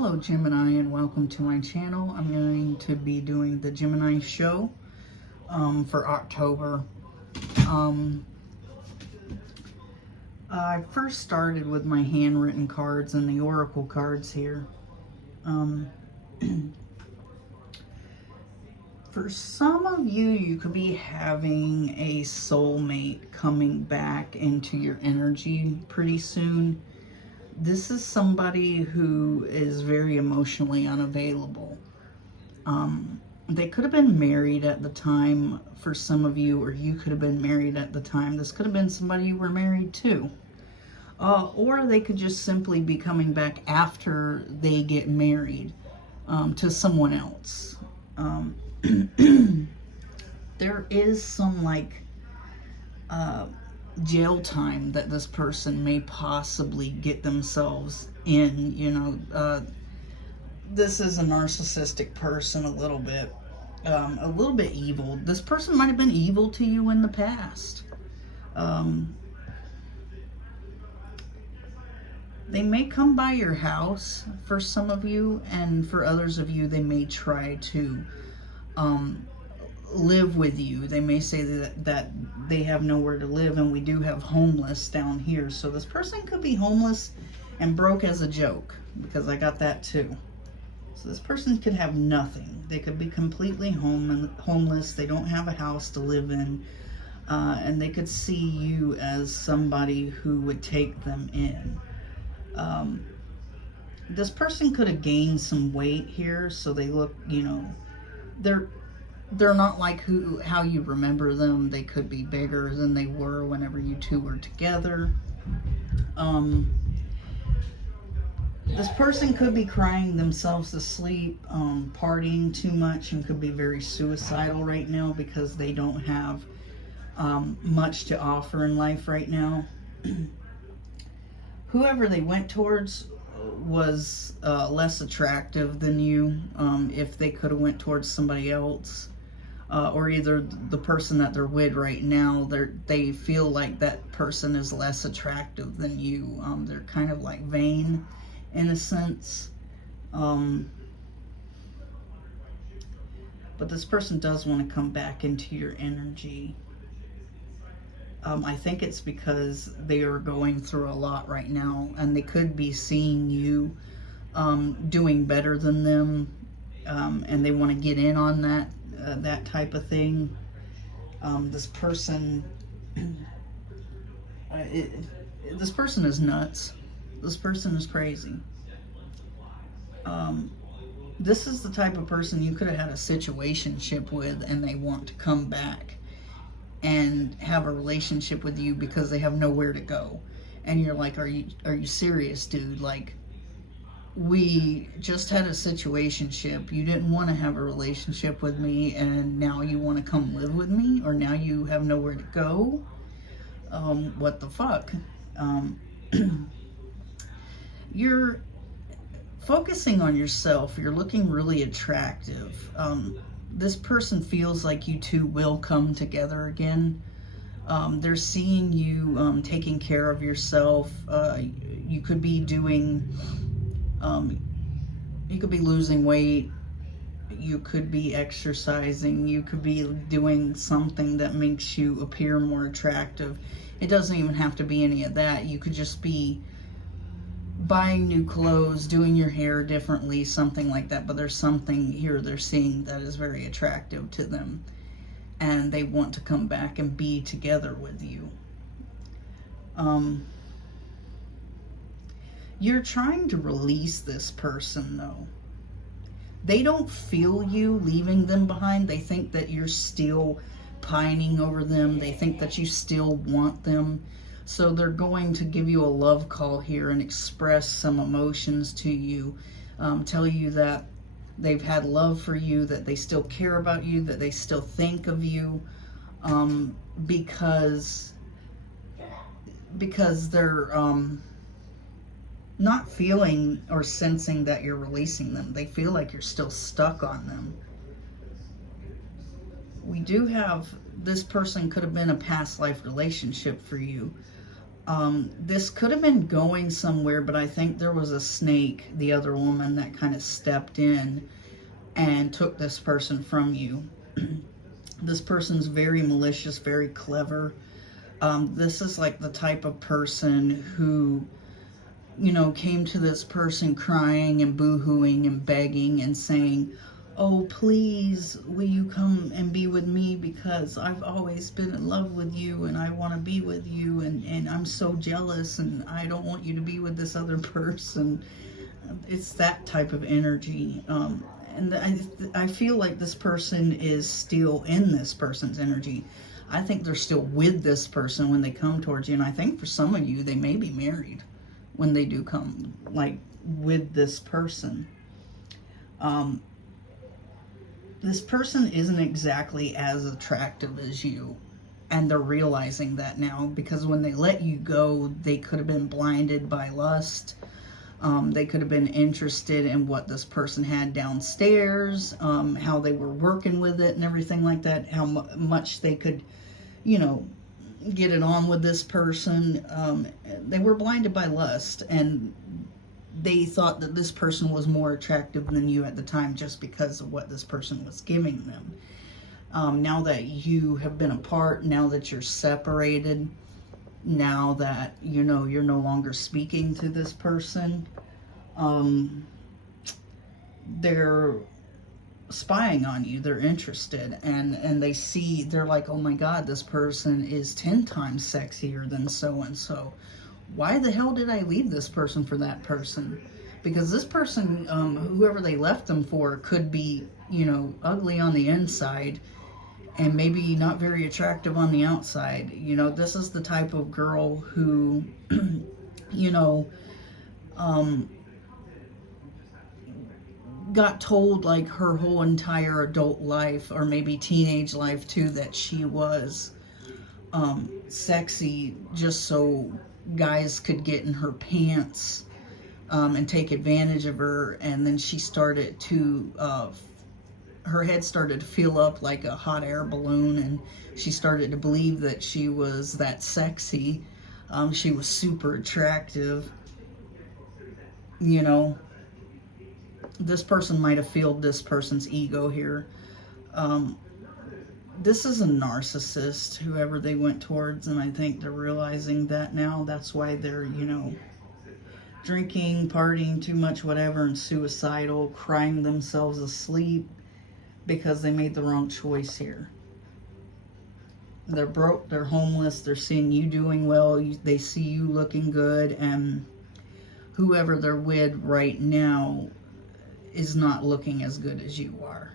Hello Gemini, and welcome to my channel. I'm going to be doing the Gemini show for October. I first started with my handwritten cards and the oracle cards here. For some of you, you could be having a soulmate coming back into your energy pretty soon. This is somebody who is very emotionally unavailable. They could have been married at the time for some of you, or you could have been married at the time. This could have been somebody you were married to. Or they could just simply be coming back after they get married to someone else. There is some jail time that this person may possibly get themselves in. This is a narcissistic person, a little bit evil. This person might have been evil to you in the past. They may come by your house for some of you, and for others of you, they may try to live with you. They may say that they have nowhere to live, and we do have homeless down here. So this person could be homeless and broke as a joke, because I got that too. So this person could have nothing. They could be completely homeless. They don't have a house to live in, and they could see you as somebody who would take them in. This person could have gained some weight here, so they look, they're not like how you remember them. They could be bigger than they were whenever you two were together. This person could be crying themselves to sleep, partying too much, and could be very suicidal right now because they don't have much to offer in life right now. Whoever they went towards was less attractive than you. If they could have went towards somebody else, or either the person that they're with right now, they feel like that person is less attractive than you. They're kind of like vain in a sense. But this person does want to come back into your energy. I think it's because they are going through a lot right now, and they could be seeing you doing better than them, and they want to get in on that type of thing. This person, this person is nuts. This person is crazy. This is the type of person you could have had a situationship with, and they want to come back and have a relationship with you because they have nowhere to go. And you're like, are you serious, dude? Like, we just had a situationship. You didn't want to have a relationship with me, and now you want to come live with me? Or now you have nowhere to go? What the fuck? You're focusing on yourself. You're looking really attractive. This person feels like you two will come together again. They're seeing you taking care of yourself. You could be doing, you could be losing weight. You could be exercising. You could be doing something that makes you appear more attractive. It doesn't even have to be any of that. You could just be buying new clothes, doing your hair differently, something like that. But there's something here they're seeing that is very attractive to them, and they want to come back and be together with you. You're trying to release this person, though. They don't feel you leaving them behind. They think that you're still pining over them. They think that you still want them. So they're going to give you a love call here and express some emotions to you. Tell you that they've had love for you, that they still care about you, that they still think of you, because they're not feeling or sensing that you're releasing them. They feel like you're still stuck on them. We do have, this person could have been a past life relationship for you. This could have been going somewhere, but I think there was a snake, the other woman, that kind of stepped in and took this person from you. This person's very malicious, very clever. This is like the type of person who, you know, came to this person crying and boo-hooing and begging and saying, oh, please, will you come and be with me, because I've always been in love with you and I want to be with you, and I'm so jealous and I don't want you to be with this other person. It's that type of energy. And I feel like this person is still in this person's energy. I think they're still with this person when they come towards you, and I think for some of you, they may be married when they do come, like, with this person. This person isn't exactly as attractive as you, and they're realizing that now, because when they let you go, they could have been blinded by lust. They could have been interested in what this person had downstairs, how they were working with it and everything like that, how much they could, you know, get it on with this person. They were blinded by lust, and they thought that this person was more attractive than you at the time just because of what this person was giving them. Now that you have been apart, now that you're separated, now that, you know, you're no longer speaking to this person, they're spying on you, they're interested, and they see, they're like, oh my God, this person is 10 times sexier than so-and-so. Why the hell did I leave this person for that person? Because this person, whoever they left them for, could be, you know, ugly on the inside and maybe not very attractive on the outside. You know, this is the type of girl who, you know, got told like her whole entire adult life, or maybe teenage life too, that she was sexy just so guys could get in her pants and take advantage of her. And then she started to her head started to fill up like a hot air balloon, and she started to believe that she was that sexy. She was super attractive. You know, this person might have filled this person's ego here. This is a narcissist, whoever they went towards, and I think they're realizing that now. That's why they're, you know, drinking, partying too much, whatever, and suicidal, crying themselves asleep because they made the wrong choice here. They're broke, they're homeless, they're seeing you doing well, they see you looking good, and whoever they're with right now is not looking as good as you are.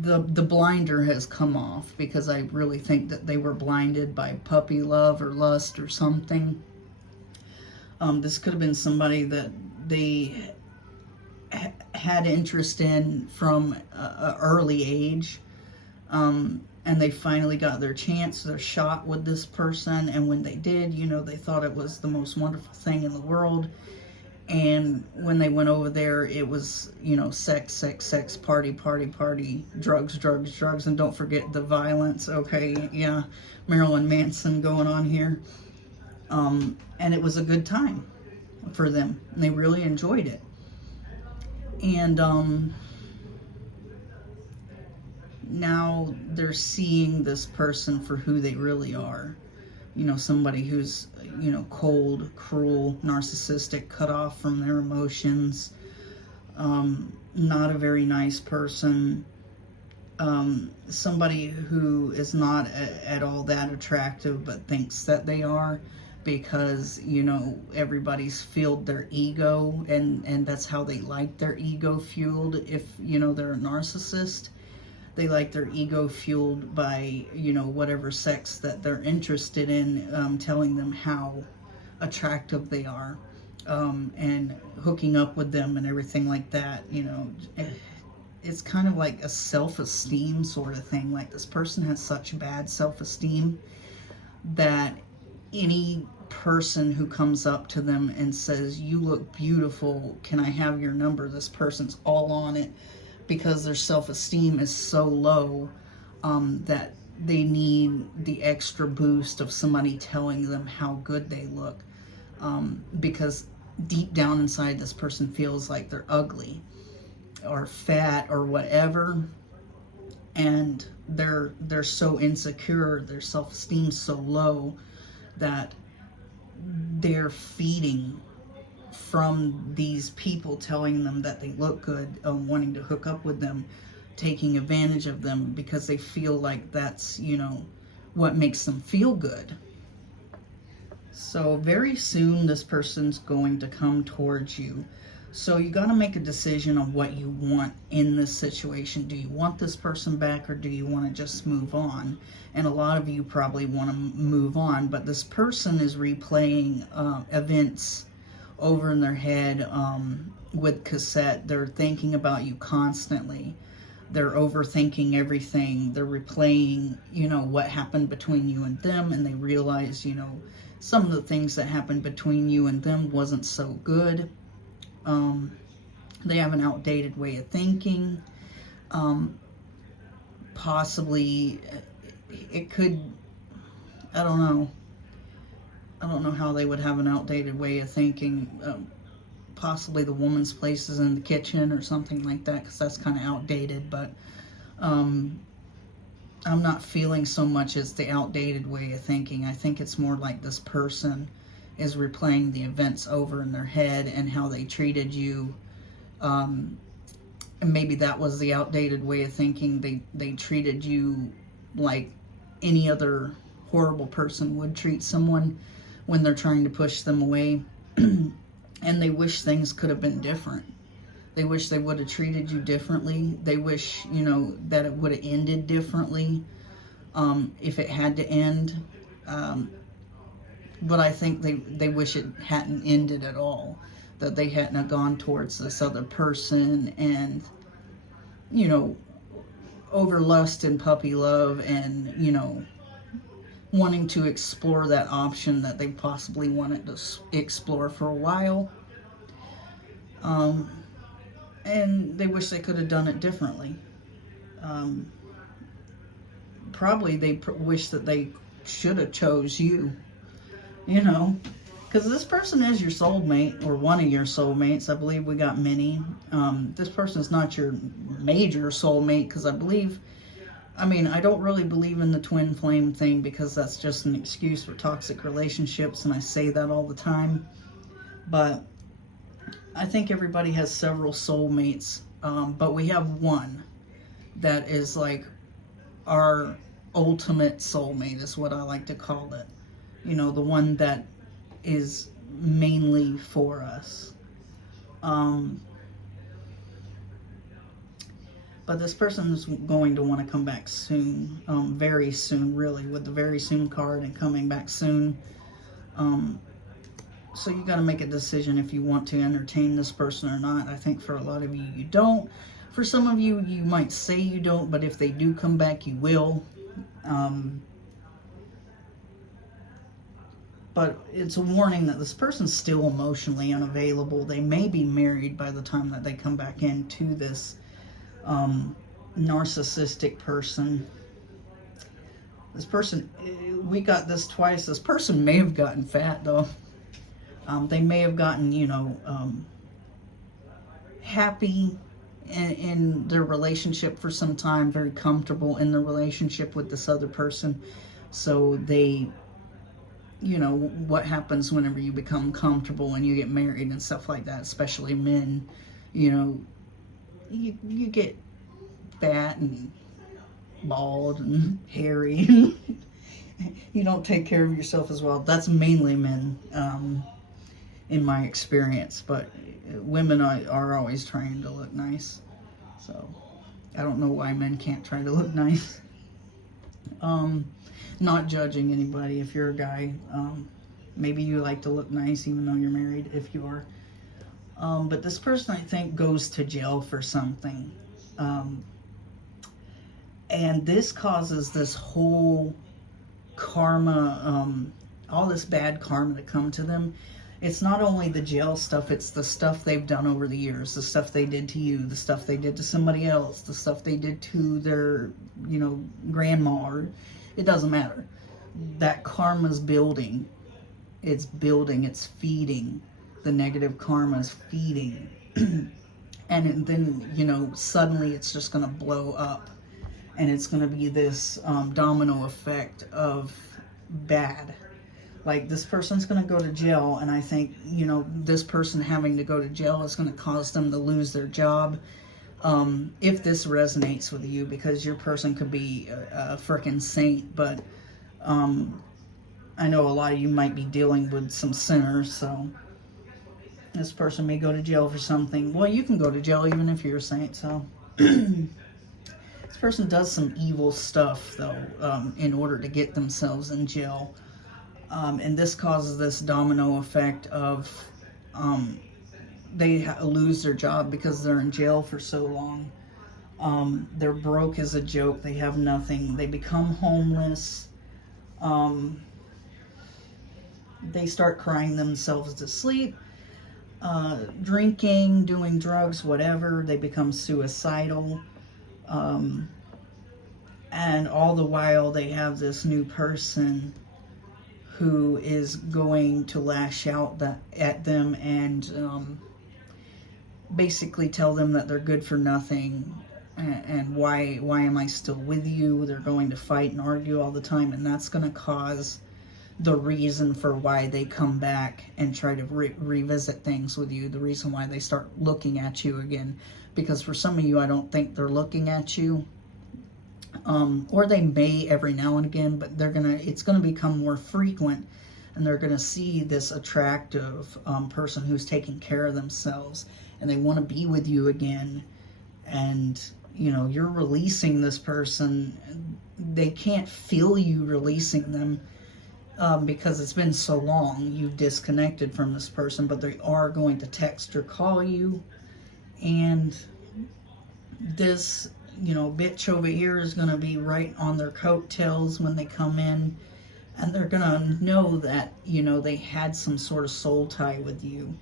The blinder has come off, because I really think that they were blinded by puppy love or lust or something. This could have been somebody that they had interest in from an early age, and they finally got their chance, their shot with this person, and when they did, you know, they thought it was the most wonderful thing in the world. And when they went over there, it was, you know, sex, sex, sex, party, party, party, drugs, drugs, drugs, and don't forget the violence. Okay, yeah, Marilyn Manson going on here. And it was a good time for them, and they really enjoyed it. And now they're seeing this person for who they really are. You know, somebody who's, you know, cold, cruel, narcissistic, cut off from their emotions, not a very nice person, somebody who is not at all that attractive but thinks that they are, because, you know, everybody's fueled their ego, and that's how they like their ego fueled. If, you know, they're a narcissist, they like their ego fueled by, you know, whatever sex that they're interested in, telling them how attractive they are, and hooking up with them and everything like that. You know, it's kind of like a self-esteem sort of thing. Like, this person has such bad self-esteem that any person who comes up to them and says, you look beautiful, can I have your number? This person's all on it, because their self-esteem is so low that they need the extra boost of somebody telling them how good they look, because deep down inside this person feels like they're ugly or fat or whatever, and they're so insecure, their self-esteem's so low that they're feeding from these people telling them that they look good, wanting to hook up with them, taking advantage of them, because they feel like that's, you know, what makes them feel good. So very soon this person's going to come towards you. So you got to make a decision on what you want in this situation. Do you want this person back, or do you want to just move on? And a lot of you probably want to move on, but this person is replaying events over in their head with cassette. They're thinking about you constantly. They're overthinking everything. They're replaying, you know, what happened between you and them, and they realize, you know, some of the things that happened between you and them wasn't so good. They have an outdated way of thinking. Possibly, it could, I don't know. I don't know how they would have an outdated way of thinking. Possibly the woman's place is in the kitchen or something like that, because that's kind of outdated. But I'm not feeling so much as the outdated way of thinking. I think it's more like this person is replaying the events over in their head and how they treated you. And maybe that was the outdated way of thinking. They treated you like any other horrible person would treat someone when they're trying to push them away. And they wish things could have been different. They wish they would have treated you differently. They wish, you know, that it would have ended differently, if it had to end. But I think they wish it hadn't ended at all, that they hadn't have gone towards this other person and, you know, over lust and puppy love and, you know, wanting to explore that option that they possibly wanted to explore for a while. And they wish they could have done it differently. Probably they wish that they should have chose you, you know, because this person is your soulmate, or one of your soulmates. I believe we got many. This person's not your major soulmate, because I don't really believe in the twin flame thing, because that's just an excuse for toxic relationships, and I say that all the time. But I think everybody has several soulmates, but we have one that is like our ultimate soulmate, is what I like to call it. You know, the one that is mainly for us. But this person is going to want to come back soon, very soon, really, with the very soon card and coming back soon. So you got to make a decision if you want to entertain this person or not. I think for a lot of you, you don't. For some of you, you might say you don't, but if they do come back, you will. But it's a warning that this person's still emotionally unavailable. They may be married by the time that they come back into this narcissistic person. This person, we got this twice. This person may have gotten fat, though. They may have gotten, you know, happy in their relationship for some time, very comfortable in their relationship with this other person. So they, you know, what happens whenever you become comfortable and you get married and stuff like that, especially men, you know, you get fat and bald and hairy. You don't take care of yourself as well. That's mainly men, in my experience, but women are always trying to look nice. So I don't know why men can't try to look nice. Not judging anybody. If you're a guy, maybe you like to look nice even though you're married, if you are. But this person, I think, goes to jail for something. And this causes this whole karma, all this bad karma to come to them. It's not only the jail stuff, it's the stuff they've done over the years, the stuff they did to you, the stuff they did to somebody else, the stuff they did to their, you know, grandma, or it doesn't matter. That karma's building. It's building, it's feeding. The negative karma is feeding. And then, you know, suddenly it's just going to blow up. And it's going to be this domino effect of bad. Like, this person's going to go to jail, and I think, you know, this person having to go to jail is going to cause them to lose their job. If this resonates with you, because your person could be a frickin' saint, but I know a lot of you might be dealing with some sinners, so this person may go to jail for something. Well, you can go to jail even if you're a saint, so... This person does some evil stuff, though, in order to get themselves in jail. And this causes this domino effect of they lose their job because they're in jail for so long. They're broke as a joke. They have nothing. They become homeless. They start crying themselves to sleep. Drinking, doing drugs, whatever. They become suicidal. And all the while they have this new person who is going to lash out at them and basically tell them that they're good for nothing, and why am I still with you? They're going to fight and argue all the time, and that's going to cause the reason for why they come back and try to revisit things with you, the reason why they start looking at you again. Because for some of you, I don't think they're looking at you. Or they may every now and again, but it's gonna become more frequent, and they're gonna see this attractive person who's taking care of themselves, and they want to be with you again. And you know, you're releasing this person. They can't feel you releasing them because it's been so long. You've disconnected from this person, but they are going to text or call you. And this, you know, bitch over here is going to be right on their coattails when they come in. And they're going to know that, you know, they had some sort of soul tie with you.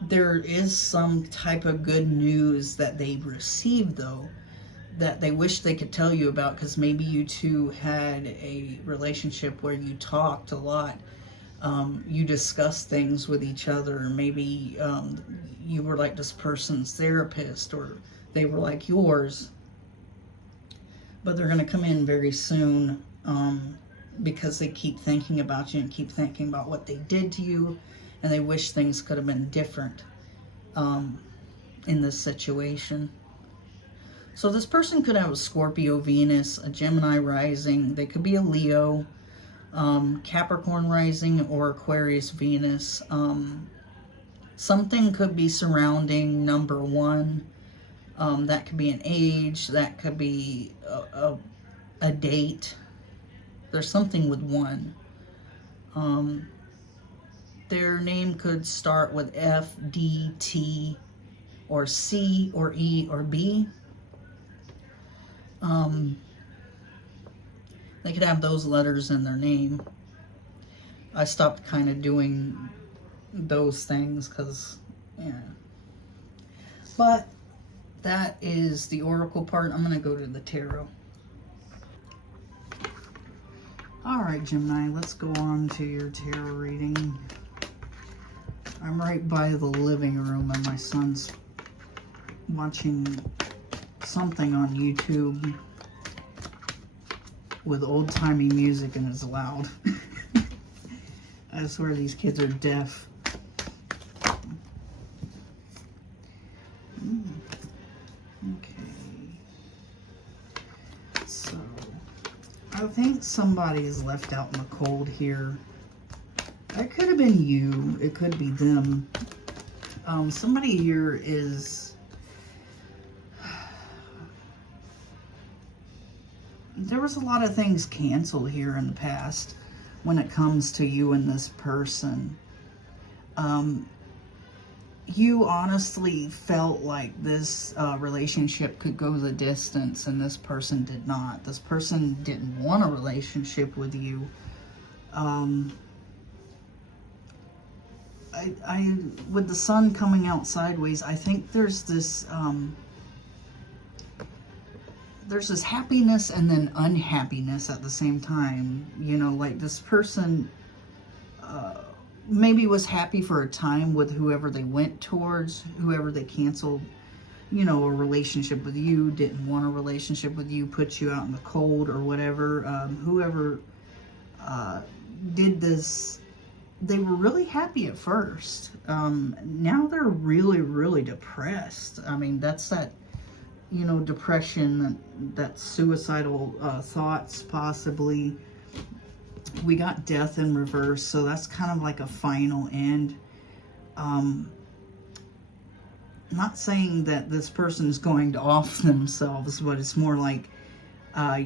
There is some type of good news that they received, though, that they wish they could tell you about, because maybe you two had a relationship where you talked a lot. You discussed things with each other. Maybe you were like this person's therapist, or they were like yours. But they're going to come in very soon because they keep thinking about you and keep thinking about what they did to you, and they wish things could have been different in this situation. So this person could have a Scorpio Venus, a Gemini rising. They could be a Leo, Capricorn rising, or Aquarius Venus. Something could be surrounding number 1. That could be an age. That could be a date. There's something with 1. Their name could start with F, D, T, or C, or E, or B. They could have those letters in their name. I stopped kind of doing those things because, yeah. But that is the oracle part. I'm going to go to the tarot. Alright, Gemini, let's go on to your tarot reading. I'm right by the living room, and my son's watching something on YouTube with old-timey music, and it's loud. I swear these kids are deaf. Okay. So, I think somebody's left out in the cold here. That could have been you. It could be them. Somebody here is... There was a lot of things canceled here in the past when it comes to you and this person. You honestly felt like this relationship could go the distance, and this person did not. This person didn't want a relationship with you. With the sun coming out sideways, I think there's this happiness and then unhappiness at the same time. You know, like this person maybe was happy for a time with whoever they went towards, whoever they canceled, you know, a relationship with you, didn't want a relationship with you, put you out in the cold or whatever. Whoever did this, they were really happy at first. Now they're really, really depressed. I mean, that's that, you know, depression, that suicidal thoughts possibly. We got death in reverse, so that's kind of like a final end. Not saying that this person is going to off themselves, but it's more like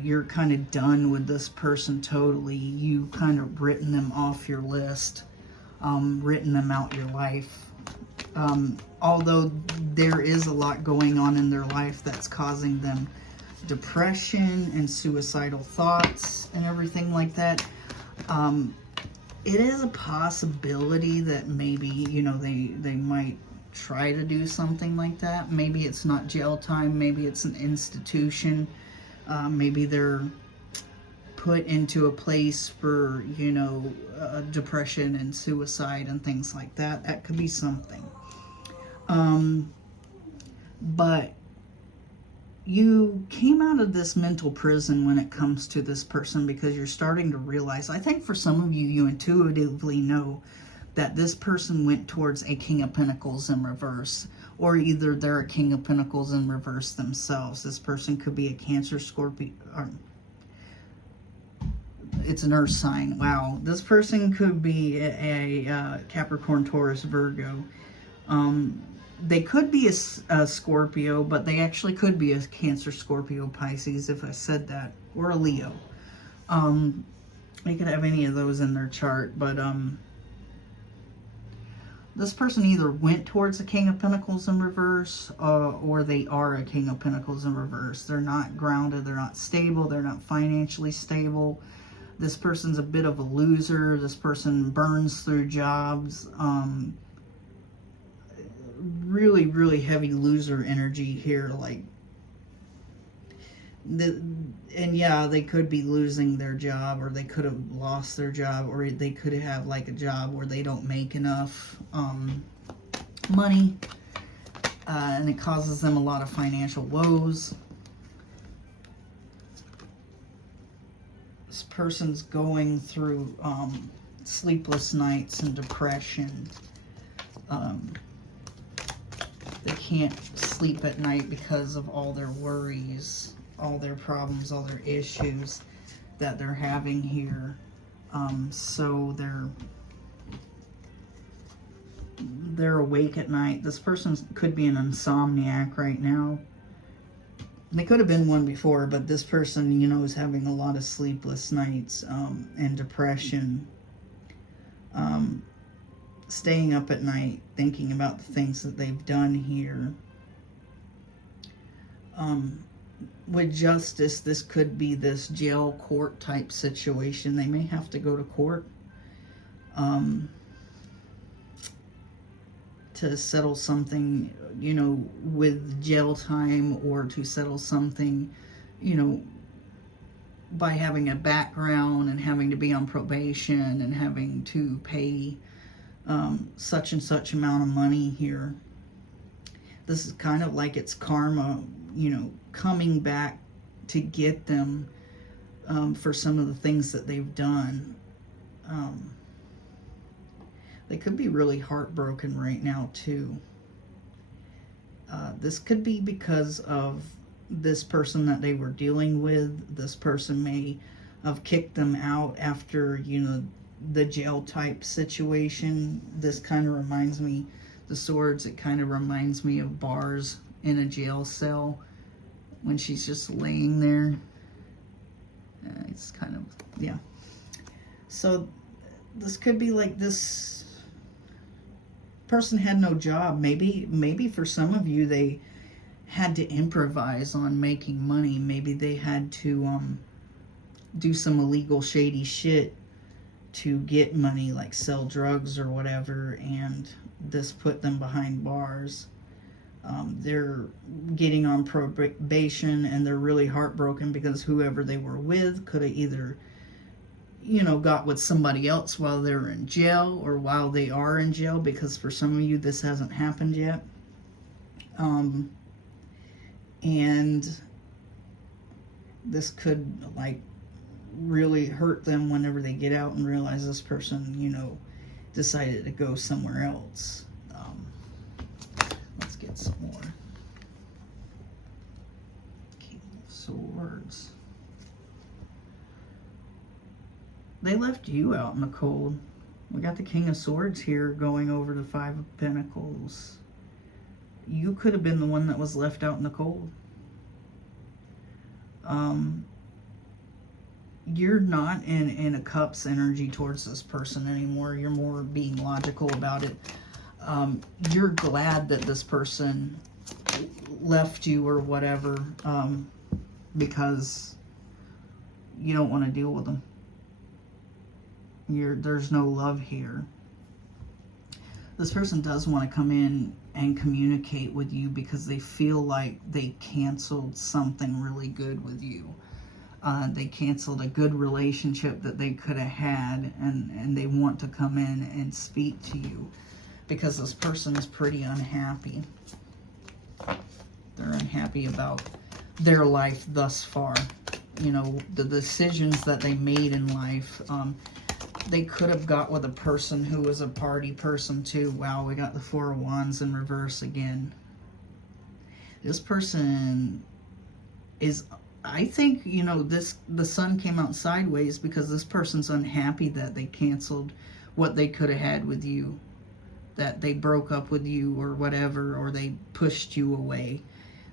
you're kind of done with this person totally. You kind of written them off your list, written them out your life. Although there is a lot going on in their life that's causing them depression and suicidal thoughts and everything like that. It is a possibility that maybe, you know, they might try to do something like that. Maybe it's not jail time. Maybe it's an institution. Maybe they're put into a place for, you know, depression and suicide and things like that. That could be something. But you came out of this mental prison when it comes to this person, because you're starting to realize, I think for some of you, you intuitively know that this person went towards a King of Pentacles in reverse, or either they're a King of Pentacles in reverse themselves. This person could be a Cancer, Scorpio, or it's an earth sign. Wow. This person could be a Capricorn, Taurus, Virgo. They could be a Scorpio, but they actually could be a Cancer, Scorpio, Pisces, if I said that, or a Leo. They could have any of those in their chart, but this person either went towards a King of Pentacles in reverse, or they are a King of Pentacles in reverse. They're not grounded, they're not stable, they're not financially stable. This person's a bit of a loser. This person burns through jobs. Really, really heavy loser energy here. Like, and yeah, they could be losing their job, or they could have lost their job, or they could have like a job where they don't make enough money, and it causes them a lot of financial woes. This person's going through sleepless nights and depression. They can't sleep at night because of all their worries, all their problems, all their issues that they're having here. So they're awake at night. This person could be an insomniac right now. They could have been one before, but this person, you know, is having a lot of sleepless nights and depression. Staying up at night, thinking about the things that they've done here. With justice, this could be this jail court type situation. They may have to go to court to settle something, you know, with jail time, or to settle something, you know, by having a background and having to be on probation and having to pay such and such amount of money here. This is kind of like it's karma, you know, coming back to get them for some of the things that they've done. They could be really heartbroken right now too. This could be because of this person that they were dealing with. This person may have kicked them out after, you know, the jail type situation. This kind of reminds me, the swords, it kind of reminds me of bars in a jail cell when she's just laying there. It's kind of, yeah. So this could be like this person had no job. Maybe for some of you, they had to improvise on making money. Maybe they had to do some illegal, shady shit to get money, like sell drugs or whatever, and this put them behind bars. They're getting on probation, and they're really heartbroken because whoever they were with could have either, you know, got with somebody else while they're in jail or while they are in jail, because for some of you this hasn't happened yet. And this could, like, really hurt them whenever they get out and realize this person, you know, decided to go somewhere else. Let's get some more. King of Swords. They left you out in the cold. We got the King of Swords here going over the Five of Pentacles. You could have been the one that was left out in the cold. You're not in a cups energy towards this person anymore. You're more being logical about it. You're glad that this person left you or whatever, because you don't want to deal with them. There's no love here. This person does want to come in and communicate with you because they feel like they canceled something really good with you. They canceled a good relationship that they could have had, and they want to come in and speak to you because this person is pretty unhappy. They're unhappy about their life thus far. You know, the decisions that they made in life. They could have got with a person who was a party person too. Wow, we got the Four of Wands in reverse again. This person is, I think, you know, the sun came out sideways because this person's unhappy that they canceled what they could have had with you, that they broke up with you or whatever, or they pushed you away.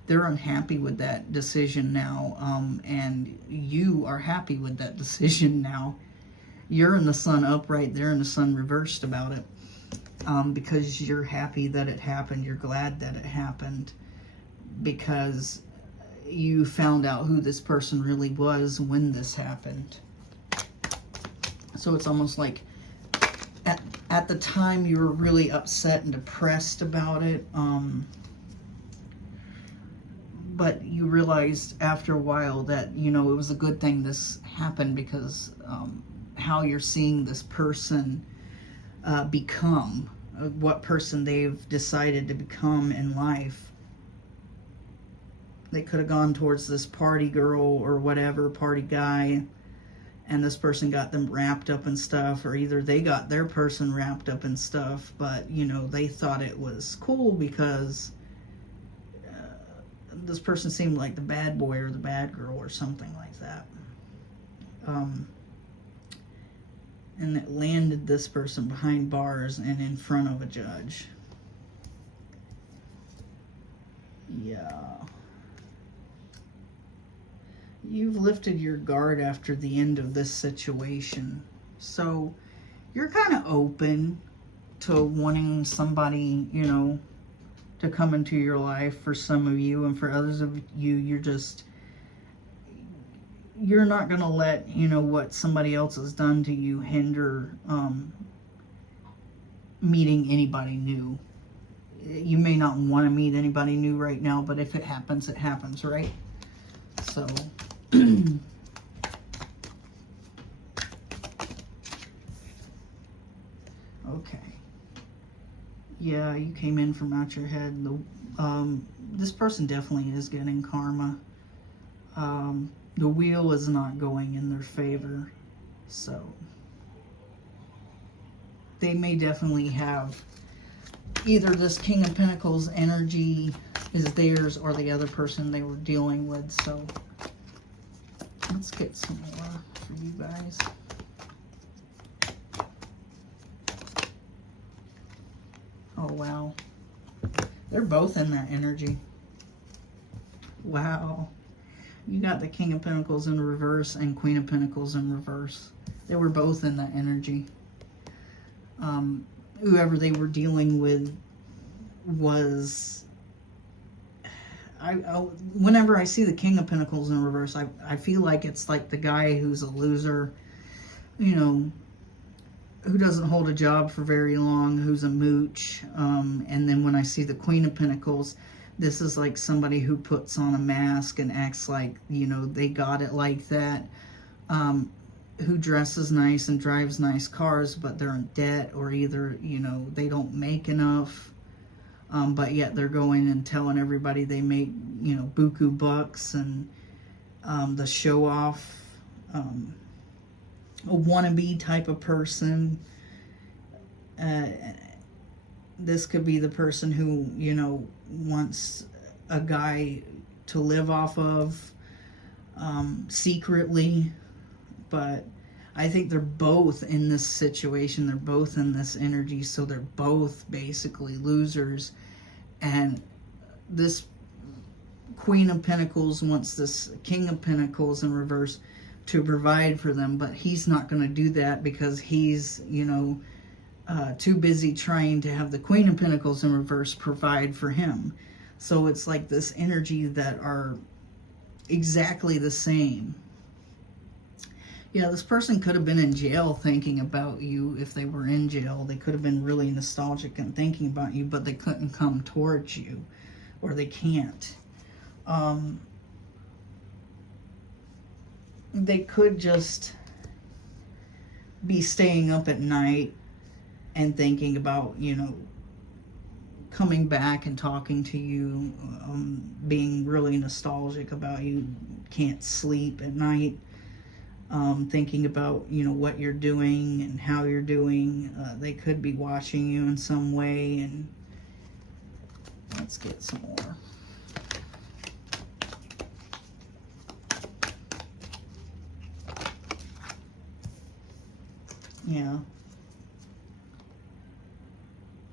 They're unhappy with that decision now, and you are happy with that decision now. You're in the sun upright, they're in the sun reversed about it, because you're happy that it happened. You're glad that it happened because you found out who this person really was when this happened. So it's almost like at the time you were really upset and depressed about it, but you realized after a while that, you know, it was a good thing this happened because how you're seeing this person become, what person they've decided to become in life. They could have gone towards this party girl or whatever, party guy, and this person got them wrapped up in stuff, or either they got their person wrapped up in stuff, but, you know, they thought it was cool because this person seemed like the bad boy or the bad girl or something like that. And it landed this person behind bars and in front of a judge. Yeah. You've lifted your guard after the end of this situation. So you're kind of open to wanting somebody, you know, to come into your life for some of you, and for others of you, you're not going to let, you know, what somebody else has done to you hinder meeting anybody new. You may not want to meet anybody new right now, but if it happens, right? So okay. Yeah, you came in from out your head. This person definitely is getting karma. The wheel is not going in their favor, so they may definitely have either this King of Pentacles energy is theirs or the other person they were dealing with. So let's get some more for you guys. Oh, wow. They're both in that energy. Wow. You got the King of Pentacles in reverse and Queen of Pentacles in reverse. They were both in that energy. Whoever they were dealing with was... whenever I see the King of Pentacles in reverse, I feel like it's like the guy who's a loser, you know, who doesn't hold a job for very long, who's a mooch. And then when I see the Queen of Pentacles, this is like somebody who puts on a mask and acts like, you know, they got it like that. Who dresses nice and drives nice cars, but they're in debt, or either, you know, they don't make enough. But yet they're going and telling everybody they make, you know, buku bucks, and the show off, a wannabe type of person. This could be the person who, you know, wants a guy to live off of secretly. But I think they're both in this situation. They're both in this energy. So they're both basically losers. And this Queen of Pentacles wants this King of Pentacles in reverse to provide for them, but he's not going to do that because he's, you know, too busy trying to have the Queen of Pentacles in reverse provide for him. So it's like this energy that are exactly the same. Yeah, this person could have been in jail thinking about you. If they were in jail, they could have been really nostalgic and thinking about you, but they couldn't come towards you, or they can't. They could just be staying up at night and thinking about, you know, coming back and talking to you, being really nostalgic about you, can't sleep at night, thinking about, you know, what you're doing and how you're doing. They could be watching you in some way. And let's get some more. Yeah.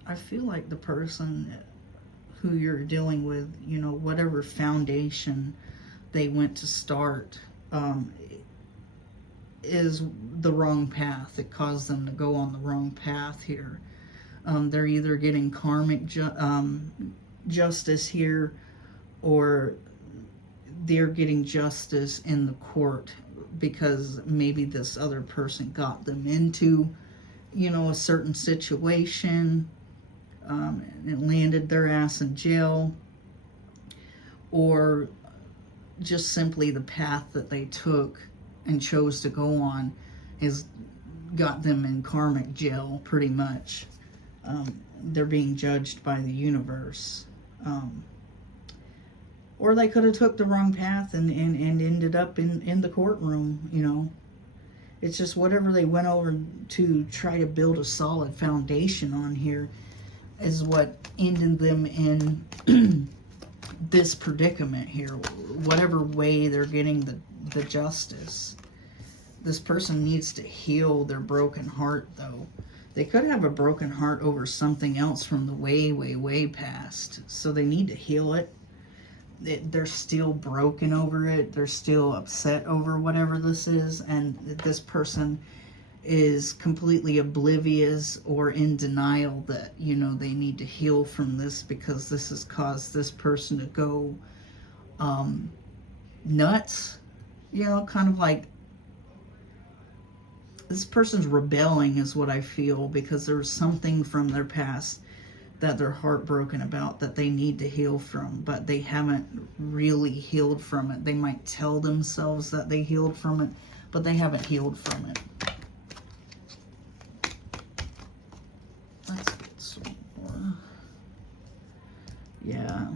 I feel like the person who you're dealing with, you know, whatever foundation they went to start, is the wrong path. It caused them to go on the wrong path here. They're either getting karmic justice here, or they're getting justice in the court because maybe this other person got them into, you know, a certain situation, and it landed their ass in jail, or just simply the path that they took and chose to go on has got them in karmic jail, pretty much. They're being judged by the universe. Or they could have took the wrong path and ended up in the courtroom, you know. It's just whatever they went over to try to build a solid foundation on here is what ended them in this predicament here. Whatever way they're getting the justice. This person needs to heal their broken heart, though. They could have a broken heart over something else from the way, way, way past. So they need to heal it. They're still broken over it. They're still upset over whatever this is. And this person is completely oblivious or in denial that, you know, they need to heal from this because this has caused this person to go nuts. You know, kind of like this person's rebelling is what I feel, because there's something from their past that they're heartbroken about that they need to heal from, but they haven't really healed from it. They might tell themselves that they healed from it, but they haven't healed from it. Let's get some more. Yeah.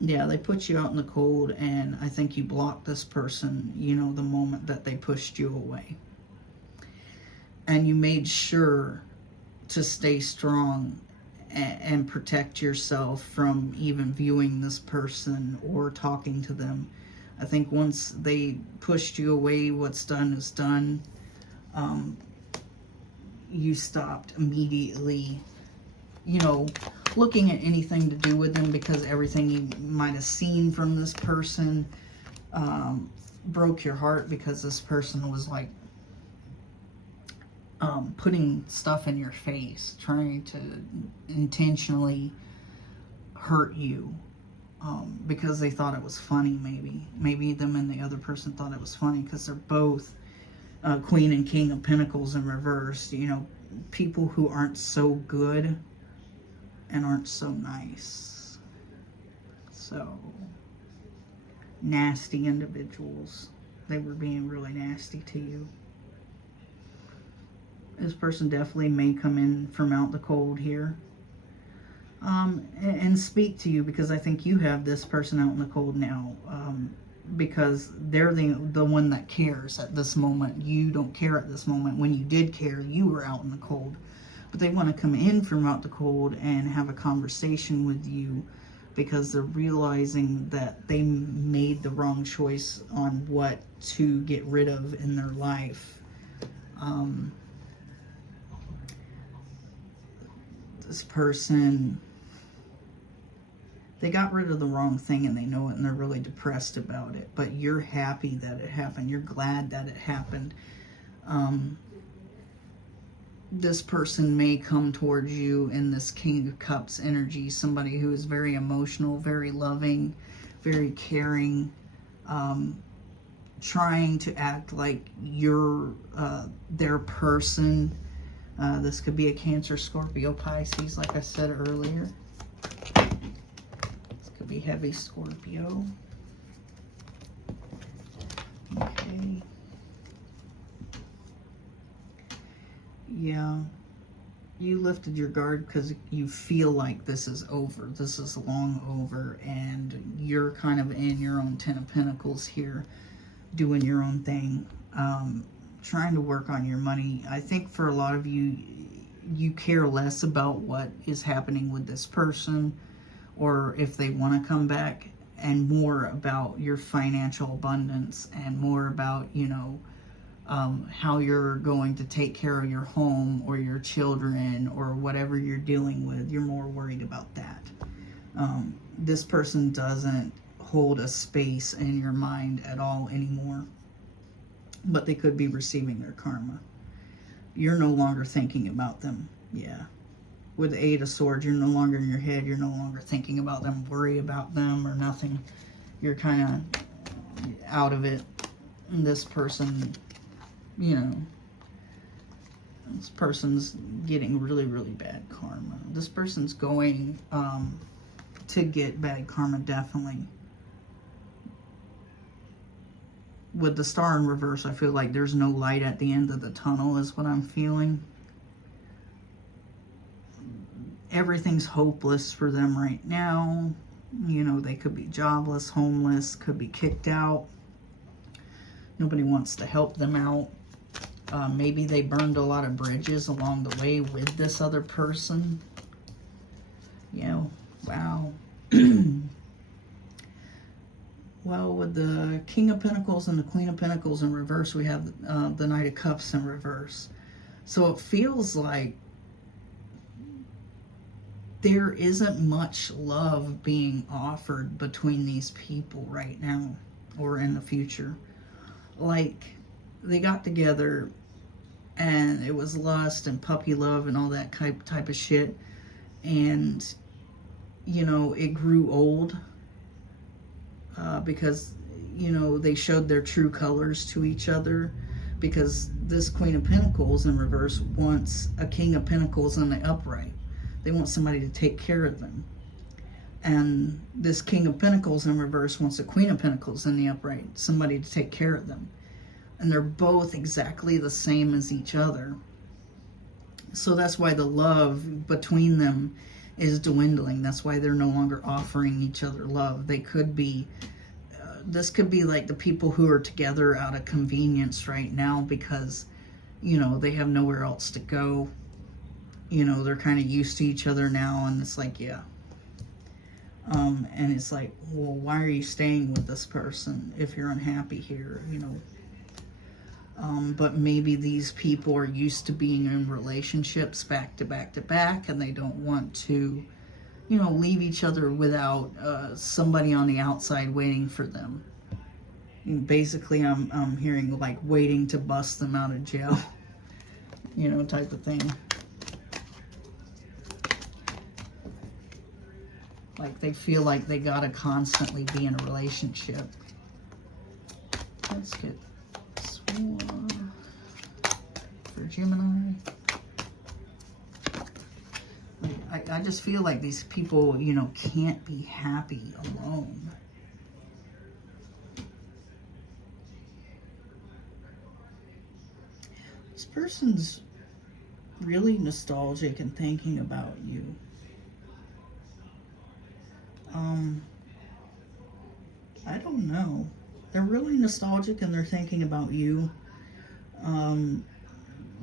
Yeah, they put you out in the cold, and I think you blocked this person, you know, the moment that they pushed you away. And you made sure to stay strong and protect yourself from even viewing this person or talking to them. I think once they pushed you away, what's done is done. You stopped immediately, you know, looking at anything to do with them, because everything you might have seen from this person broke your heart, because this person was like putting stuff in your face, trying to intentionally hurt you, because they thought it was funny. Maybe them and the other person thought it was funny, because they're both Queen and King of Pentacles in reverse. You know, people who aren't so good and aren't so nice. So, nasty individuals. They were being really nasty to you. This person definitely may come in from out the cold here. And speak to you, because I think you have this person out in the cold now. Because they're the one that cares at this moment. You don't care at this moment. When you did care, you were out in the cold. But they want to come in from out the cold and have a conversation with you, because they're realizing that they made the wrong choice on what to get rid of in their life. This person, they got rid of the wrong thing and they know it, and they're really depressed about it. But you're happy that it happened. You're glad that it happened. This person may come towards you in this King of Cups energy. Somebody who is very emotional, very loving, very caring, trying to act like you're their person. This could be a Cancer, Scorpio, Pisces, like I said earlier. This could be heavy Scorpio. Okay. Yeah. You lifted your guard because you feel like this is over. This is long over, and you're kind of in your own Ten of Pentacles here, doing your own thing. Trying to work on your money. I think for a lot of you, you care less about what is happening with this person or if they want to come back, and more about your financial abundance, and more about, you know, how you're going to take care of your home or your children or whatever you're dealing with. You're more worried about that. This person doesn't hold a space in your mind at all anymore. But they could be receiving their karma. You're no longer thinking about them. Yeah. With the Eight of Swords, you're no longer in your head. You're no longer thinking about them, worry about them or nothing. You're kind of out of it. And this person, you know, this person's getting really, really bad karma. This person's going to get bad karma, definitely. With the Star in reverse, I feel like there's no light at the end of the tunnel is what I'm feeling. Everything's hopeless for them right now. You know, they could be jobless, homeless, could be kicked out. Nobody wants to help them out. Maybe they burned a lot of bridges along the way with this other person. You know, wow. Well, with the King of Pentacles and the Queen of Pentacles in reverse, we have the Knight of Cups in reverse. So it feels like there isn't much love being offered between these people right now or in the future. Like, they got together and it was lust and puppy love and all that type of shit. And, you know, it grew old. Because, you know, they showed their true colors to each other, because this Queen of Pentacles in reverse wants a King of Pentacles in the upright. They want somebody to take care of them. And this King of Pentacles in reverse wants a Queen of Pentacles in the upright, somebody to take care of them. And they're both exactly the same as each other. So that's why the love between them is dwindling. That's why they're no longer offering each other love. They could be, this could be like the people who are together out of convenience right now because, you know, they have nowhere else to go. You know, they're kind of used to each other now, and it's like, yeah. And it's like, well, why are you staying with this person if you're unhappy here, you know? But maybe these people are used to being in relationships back to back to back, and they don't want to, you know, leave each other without somebody on the outside waiting for them. And basically, I'm hearing like waiting to bust them out of jail, you know, type of thing. Like they feel like they gotta constantly be in a relationship. Let's get Swords. Gemini. I just feel like these people, you know, can't be happy alone. This person's really nostalgic and thinking about you. I don't know. They're really nostalgic and they're thinking about you.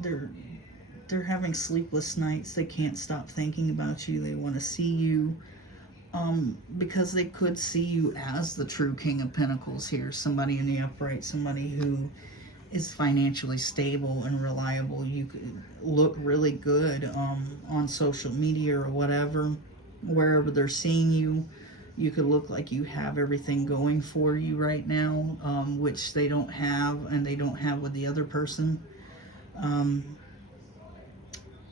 They're having sleepless nights. They can't stop thinking about you. They want to see you. Because they could see you as the true King of Pentacles here. Somebody in the upright, somebody who is financially stable and reliable. You could look really good on social media or whatever. Wherever they're seeing you, you could look like you have everything going for you right now, which they don't have, and they don't have with the other person.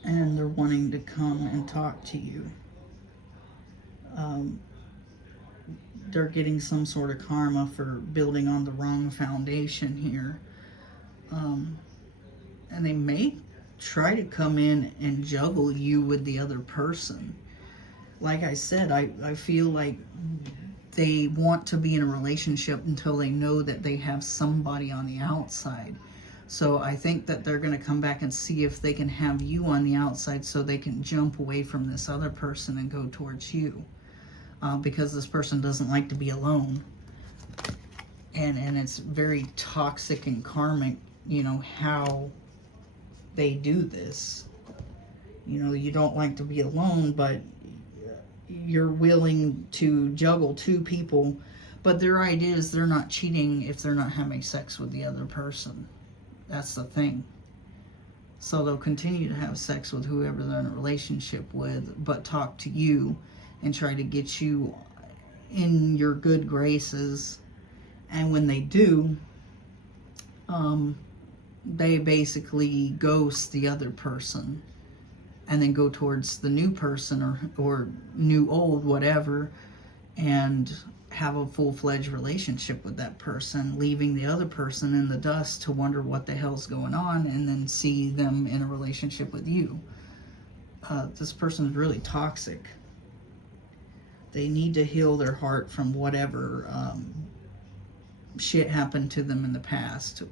And they're wanting to come and talk to you. They're getting some sort of karma for building on the wrong foundation here. And they may try to come in and juggle you with the other person. Like I said, I feel like they want to be in a relationship until they know that they have somebody on the outside. So I think that they're going to come back and see if they can have you on the outside so they can jump away from this other person and go towards you. Because this person doesn't like to be alone. And it's very toxic and karmic, you know, how they do this. You know, you don't like to be alone, but you're willing to juggle two people. But their idea is they're not cheating if they're not having sex with the other person. That's the thing. So they'll continue to have sex with whoever they're in a relationship with, but talk to you and try to get you in your good graces. And when they do, they basically ghost the other person and then go towards the new person or new old, whatever, and have a full-fledged relationship with that person, leaving the other person in the dust to wonder what the hell's going on, and then see them in a relationship with you. This person is really toxic. They need to heal their heart from whatever shit happened to them in the past,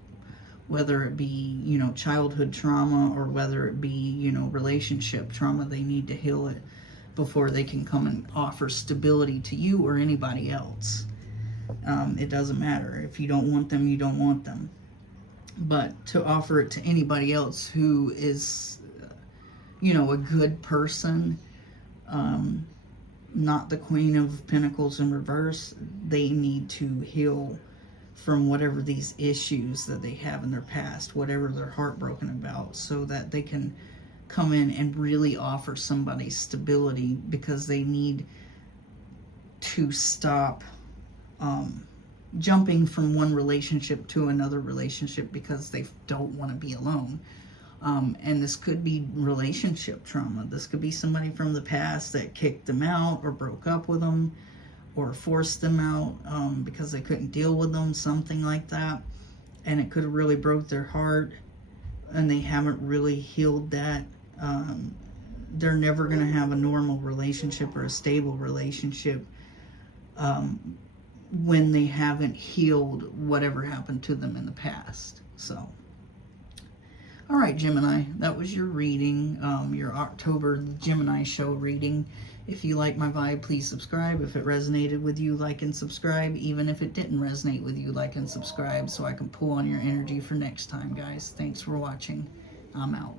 whether it be, you know, childhood trauma or whether it be, you know, relationship trauma. They need to heal it before they can come and offer stability to you or anybody else. It doesn't matter. If you don't want them, you don't want them. But to offer it to anybody else who is, you know, a good person, not the Queen of Pentacles in reverse, they need to heal from whatever these issues that they have in their past, whatever they're heartbroken about, so that they can come in and really offer somebody stability, because they need to stop jumping from one relationship to another relationship because they don't want to be alone. And this could be relationship trauma. This could be somebody from the past that kicked them out or broke up with them or forced them out because they couldn't deal with them, something like that. And it could have really broke their heart, and they haven't really healed that. They're never going to have a normal relationship or a stable relationship when they haven't healed whatever happened to them in the past. So, all right, Gemini, that was your reading, your October Gemini show reading. If you like my vibe, please subscribe. If it resonated with you, like and subscribe. Even if it didn't resonate with you, like and subscribe so I can pull on your energy for next time, guys. Thanks for watching. I'm out.